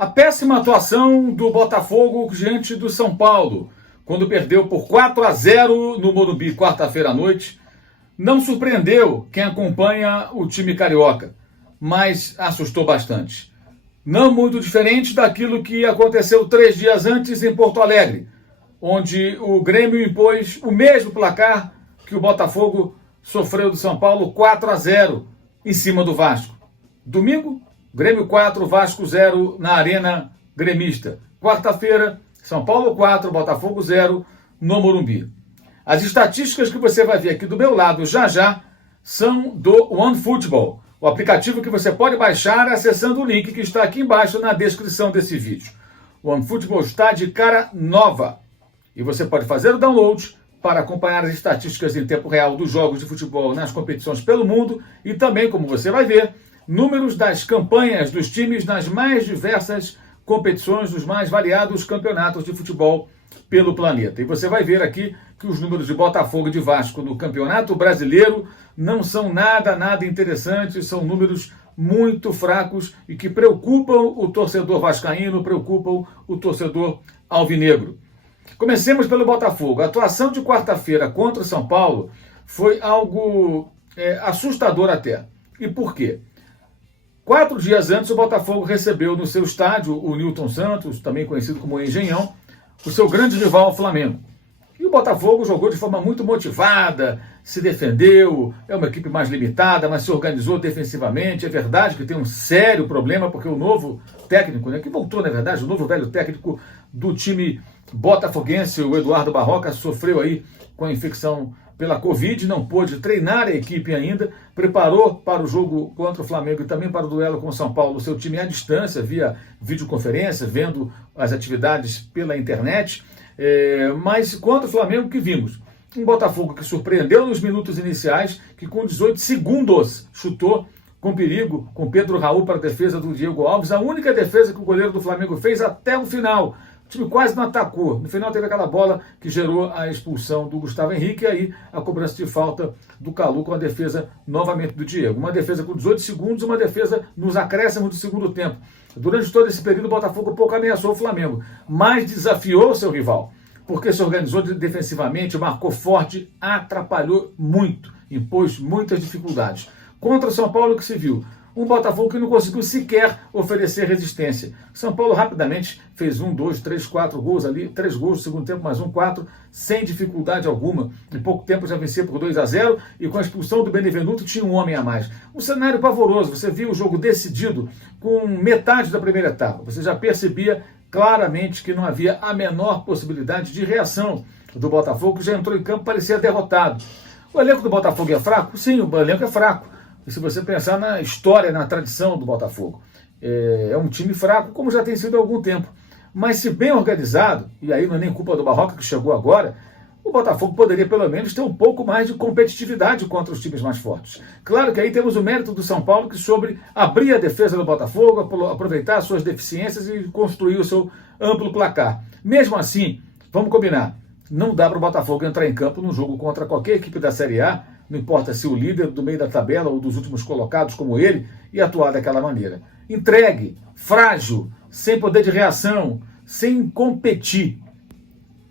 A péssima atuação do Botafogo diante do São Paulo, quando perdeu por 4-0 no Morumbi quarta-feira à noite, não surpreendeu quem acompanha o time carioca, mas assustou bastante. Não muito diferente daquilo que aconteceu 3 dias antes em Porto Alegre, onde o Grêmio impôs o mesmo placar que o Botafogo sofreu do São Paulo, 4-0 em cima do Vasco. Domingo, Grêmio 4, Vasco 0 na Arena Gremista. Quarta-feira, São Paulo 4, Botafogo 0 no Morumbi. As estatísticas que você vai ver aqui do meu lado já são do OneFootball, o aplicativo que você pode baixar acessando o link que está aqui embaixo na descrição desse vídeo. O OneFootball está de cara nova e você pode fazer o download para acompanhar as estatísticas em tempo real dos jogos de futebol nas competições pelo mundo e também, como você vai ver, números das campanhas dos times nas mais diversas competições, dos mais variados campeonatos de futebol pelo planeta. E você vai ver aqui que os números de Botafogo e de Vasco no Campeonato Brasileiro não são nada interessantes, são números muito fracos e que preocupam o torcedor vascaíno, preocupam o torcedor alvinegro. Comecemos pelo Botafogo. A atuação de quarta-feira contra o São Paulo foi algo assustador até. E por quê? 4 dias antes, o Botafogo recebeu no seu estádio o Newton Santos, também conhecido como Engenhão, o seu grande rival, o Flamengo. E o Botafogo jogou de forma muito motivada, se defendeu, é uma equipe mais limitada, mas se organizou defensivamente. É verdade que tem um sério problema, porque o novo técnico, que voltou, na verdade, o novo velho técnico do time botafoguense, o Eduardo Barroca, sofreu aí com a infecção pela Covid, não pôde treinar a equipe ainda, preparou para o jogo contra o Flamengo e também para o duelo com o São Paulo, o seu time à distância, via videoconferência, vendo as atividades pela internet, mas contra o Flamengo que vimos? Um Botafogo que surpreendeu nos minutos iniciais, que com 18 segundos chutou com perigo, com Pedro Raul para a defesa do Diego Alves, a única defesa que o goleiro do Flamengo fez até o final. O time quase não atacou. No final teve aquela bola que gerou a expulsão do Gustavo Henrique e aí a cobrança de falta do Calu com a defesa novamente do Diego. Uma defesa com 18 segundos, uma defesa nos acréscimos do segundo tempo. Durante todo esse período o Botafogo pouco ameaçou o Flamengo, mas desafiou o seu rival, porque se organizou defensivamente, marcou forte, atrapalhou muito, impôs muitas dificuldades. Contra o São Paulo que se viu, um Botafogo que não conseguiu sequer oferecer resistência. São Paulo rapidamente fez 1, 2, 3, 4 gols ali, 3 gols no segundo tempo, mais 1, 4, sem dificuldade alguma. Em pouco tempo já vencia por 2-0 e com a expulsão do Benevenuto tinha um homem a mais. Um cenário pavoroso, você viu o jogo decidido com metade da primeira etapa. Você já percebia claramente que não havia a menor possibilidade de reação do Botafogo, que já entrou em campo, parecia derrotado. O elenco do Botafogo é fraco? Sim, o elenco é fraco. E se você pensar na história, na tradição do Botafogo, é um time fraco, como já tem sido há algum tempo. Mas se bem organizado, e aí não é nem culpa do Barroca que chegou agora, o Botafogo poderia pelo menos ter um pouco mais de competitividade contra os times mais fortes. Claro que aí temos o mérito do São Paulo, que soube abrir a defesa do Botafogo, aproveitar as suas deficiências e construir o seu amplo placar. Mesmo assim, vamos combinar, não dá para o Botafogo entrar em campo num jogo contra qualquer equipe da Série A, não importa se o líder do meio da tabela ou dos últimos colocados como ele, e atuar daquela maneira. Entregue, frágil, sem poder de reação, sem competir.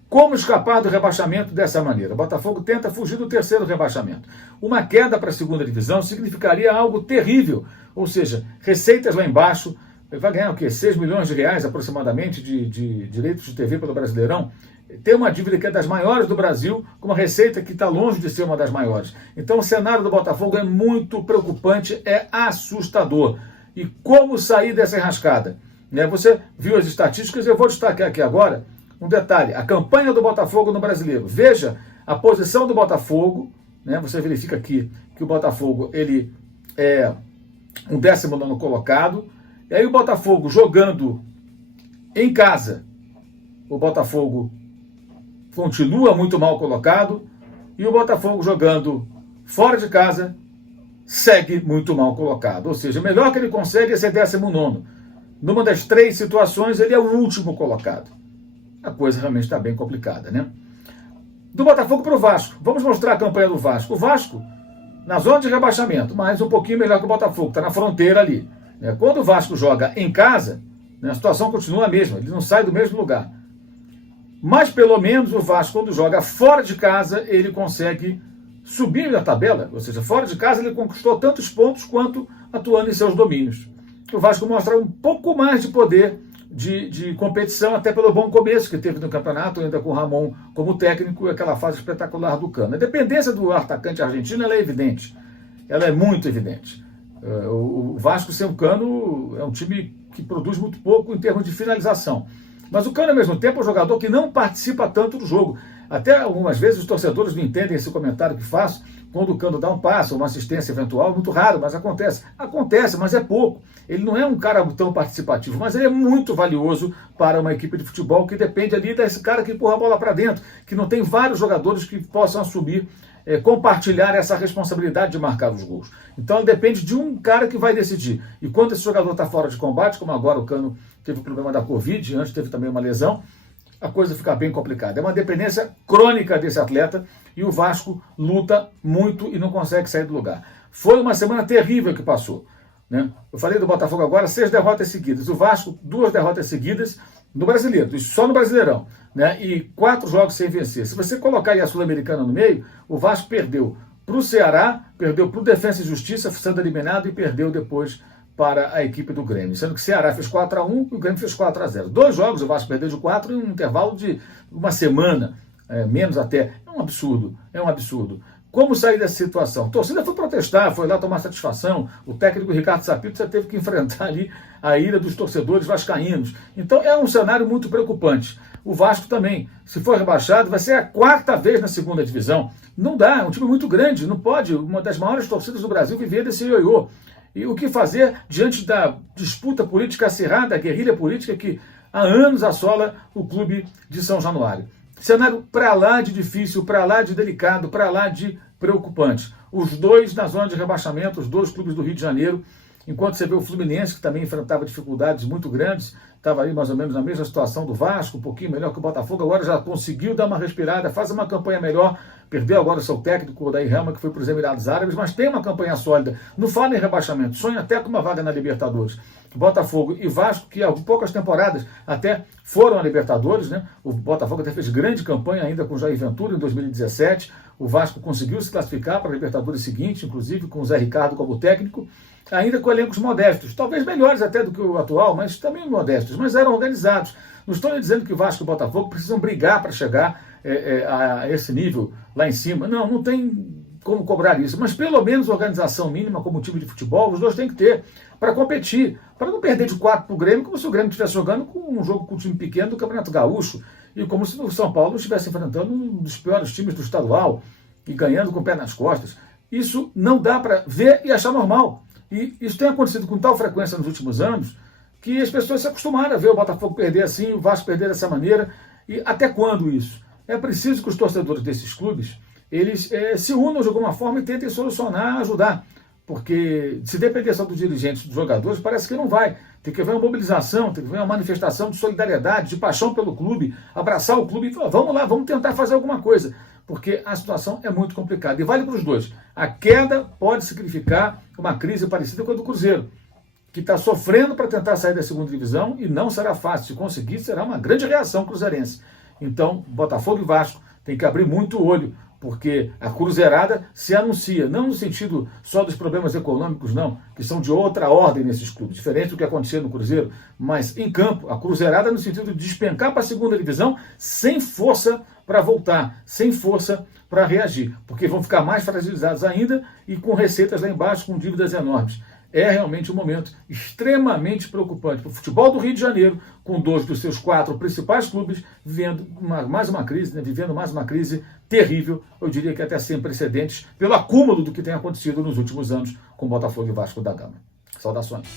Como escapar do rebaixamento dessa maneira? O Botafogo tenta fugir do terceiro rebaixamento. Uma queda para a segunda divisão significaria algo terrível, ou seja, receitas lá embaixo, vai ganhar o quê? 6 milhões de reais aproximadamente de direitos de TV pelo Brasileirão. Tem uma dívida que é das maiores do Brasil, com uma receita que está longe de ser uma das maiores. Então o cenário do Botafogo é muito preocupante, é assustador. E como sair dessa enrascada? Você viu as estatísticas, eu vou destacar aqui agora um detalhe. A campanha do Botafogo no Brasileiro. Veja a posição do Botafogo, você verifica aqui que o Botafogo ele é um 19º colocado. E aí o Botafogo jogando em casa, o Botafogo continua muito mal colocado, e o Botafogo jogando fora de casa segue muito mal colocado. Ou seja, o melhor que ele consegue é ser 19º. Numa das 3 situações, ele é o último colocado. A coisa realmente está bem complicada, Do Botafogo para o Vasco. Vamos mostrar a campanha do Vasco. O Vasco, na zona de rebaixamento, mas um pouquinho melhor que o Botafogo, está na fronteira ali. Quando o Vasco joga em casa, né? A situação continua a mesma, ele não sai do mesmo lugar. Mas pelo menos o Vasco, quando joga fora de casa, ele consegue subir na tabela, ou seja, fora de casa ele conquistou tantos pontos quanto atuando em seus domínios. O Vasco mostra um pouco mais de poder de competição, até pelo bom começo que teve no campeonato, ainda com o Ramon como técnico, e aquela fase espetacular do Cano. A dependência do atacante argentino ela é evidente, ela é muito evidente. O Vasco sem o Cano é um time que produz muito pouco em termos de finalização. Mas o Cano, ao mesmo tempo, é um jogador que não participa tanto do jogo. Até algumas vezes os torcedores não entendem esse comentário que faço, quando o Cano dá um passe, uma assistência eventual, muito raro, mas acontece. Acontece, mas é pouco. Ele não é um cara tão participativo, mas ele é muito valioso para uma equipe de futebol que depende ali desse cara que empurra a bola para dentro, que não tem vários jogadores que possam assumir, compartilhar essa responsabilidade de marcar os gols. Então depende de um cara que vai decidir. E quando esse jogador está fora de combate, como agora o Cano teve o problema da Covid, antes teve também uma lesão, a coisa fica bem complicada. É uma dependência crônica desse atleta e o Vasco luta muito e não consegue sair do lugar. Foi uma semana terrível que passou, né? Eu falei do Botafogo agora, 6 derrotas seguidas. O Vasco, 2 derrotas seguidas no Brasileiro, isso só no Brasileirão, né? E 4 jogos sem vencer. Se você colocar aí a Sul-Americana no meio, o Vasco perdeu para o Ceará, perdeu para o Defensa e Justiça, sendo eliminado, e perdeu depois para a equipe do Grêmio, sendo que o Ceará fez 4-1 e o Grêmio fez 4-0. 2 jogos o Vasco perdeu de 4 em um intervalo de uma semana, menos até. É um absurdo, é um absurdo. Como sair dessa situação? A torcida foi protestar, foi lá tomar satisfação. O técnico Ricardo Sapito já teve que enfrentar ali a ira dos torcedores vascaínos. Então é um cenário muito preocupante. O Vasco também, se for rebaixado, vai ser a 4ª vez na segunda divisão. Não dá, é um time muito grande, não pode uma das maiores torcidas do Brasil viver desse ioiô. E o que fazer diante da disputa política acirrada, a guerrilha política que há anos assola o clube de São Januário? Cenário para lá de difícil, para lá de delicado, para lá de preocupante. Os dois na zona de rebaixamento, os 2 clubes do Rio de Janeiro, enquanto você vê o Fluminense, que também enfrentava dificuldades muito grandes, estava aí mais ou menos na mesma situação do Vasco, um pouquinho melhor que o Botafogo, agora já conseguiu dar uma respirada, faz uma campanha melhor, perdeu agora o seu técnico, o Daí Helma, que foi para os Emirados Árabes, mas tem uma campanha sólida, não fala em rebaixamento, sonha até com uma vaga na Libertadores. Botafogo e Vasco, que há poucas temporadas até foram a Libertadores, né? O Botafogo até fez grande campanha ainda com o Jair Ventura em 2017, o Vasco conseguiu se classificar para a Libertadores seguinte, inclusive com o Zé Ricardo como técnico, ainda com elencos modestos, talvez melhores até do que o atual, mas também modestos, mas eram organizados. Não estou lhe dizendo que o Vasco e o Botafogo precisam brigar para chegar a esse nível lá em cima. Não tem como cobrar isso, mas pelo menos organização mínima como time de futebol, os dois têm que ter para competir, para não perder de 4 para o Grêmio, como se o Grêmio estivesse jogando com um jogo com um time pequeno do Campeonato Gaúcho, e como se o São Paulo estivesse enfrentando um dos piores times do estadual e ganhando com o pé nas costas. Isso não dá para ver e achar normal. E isso tem acontecido com tal frequência nos últimos anos que as pessoas se acostumaram a ver o Botafogo perder assim, o Vasco perder dessa maneira. E até quando isso? É preciso que os torcedores desses clubes eles se unam de alguma forma e tentem solucionar, ajudar. Porque se depender só dos dirigentes, dos jogadores, parece que não vai. Tem que haver uma mobilização, tem que haver uma manifestação de solidariedade, de paixão pelo clube, abraçar o clube e falar, vamos lá, vamos tentar fazer alguma coisa. Porque a situação é muito complicada. E vale para os dois. A queda pode significar uma crise parecida com a do Cruzeiro, que está sofrendo para tentar sair da segunda divisão e não será fácil. Se conseguir, será uma grande reação cruzeirense. Então, Botafogo e Vasco tem que abrir muito o olho, porque a cruzeirada se anuncia, não no sentido só dos problemas econômicos, não, que são de outra ordem nesses clubes, diferente do que acontecia no Cruzeiro, mas em campo, a cruzeirada no sentido de despencar para a segunda divisão sem força para voltar, sem força para reagir, porque vão ficar mais fragilizados ainda e com receitas lá embaixo, com dívidas enormes. É realmente um momento extremamente preocupante para o futebol do Rio de Janeiro, com 2 dos seus 4 principais clubes vivendo mais uma crise terrível, eu diria que até sem precedentes, pelo acúmulo do que tem acontecido nos últimos anos com Botafogo e Vasco da Gama. Saudações.